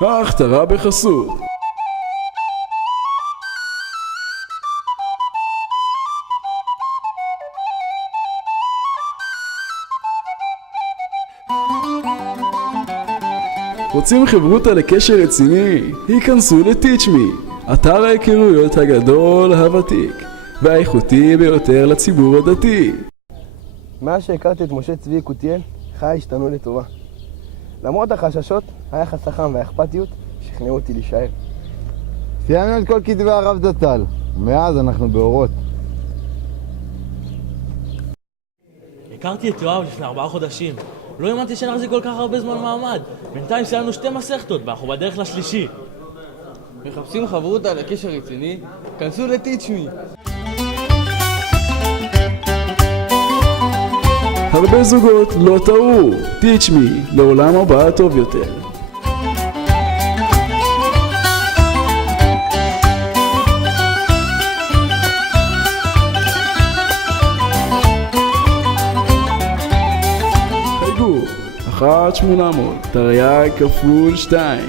ההכתרה בחסות רוצים חברותה לקשר רציני? היכנסו ל-Teach Me, אתר ההיכרויות הגדול, הוותיק והאיכותי ביותר לציבור הדתי. מאז שהכרתי את משה צבי יקותיאל, חיי השתנו לטובה. למרות החששות, היחס החם והאכפתיות שכנעו אותי להישאר. סיימנו את כל כתבי הרב דטל, מאז אנחנו באורות. הכרתי את יואב לפני 4 חודשים. לא האמנתי שנחזיק כל כך הרבה זמן מעמד. בינתיים סיימנו 2 מסכתות, ואנחנו בדרך לשלישי. מחפשים חברותה לקשר רציני? כנסו ל-Teach Me. הרבה זוגות לא טעו. Teach Me, לעולם הבא טוב יותר. חייגו 1-800 תרי"ג כפול 2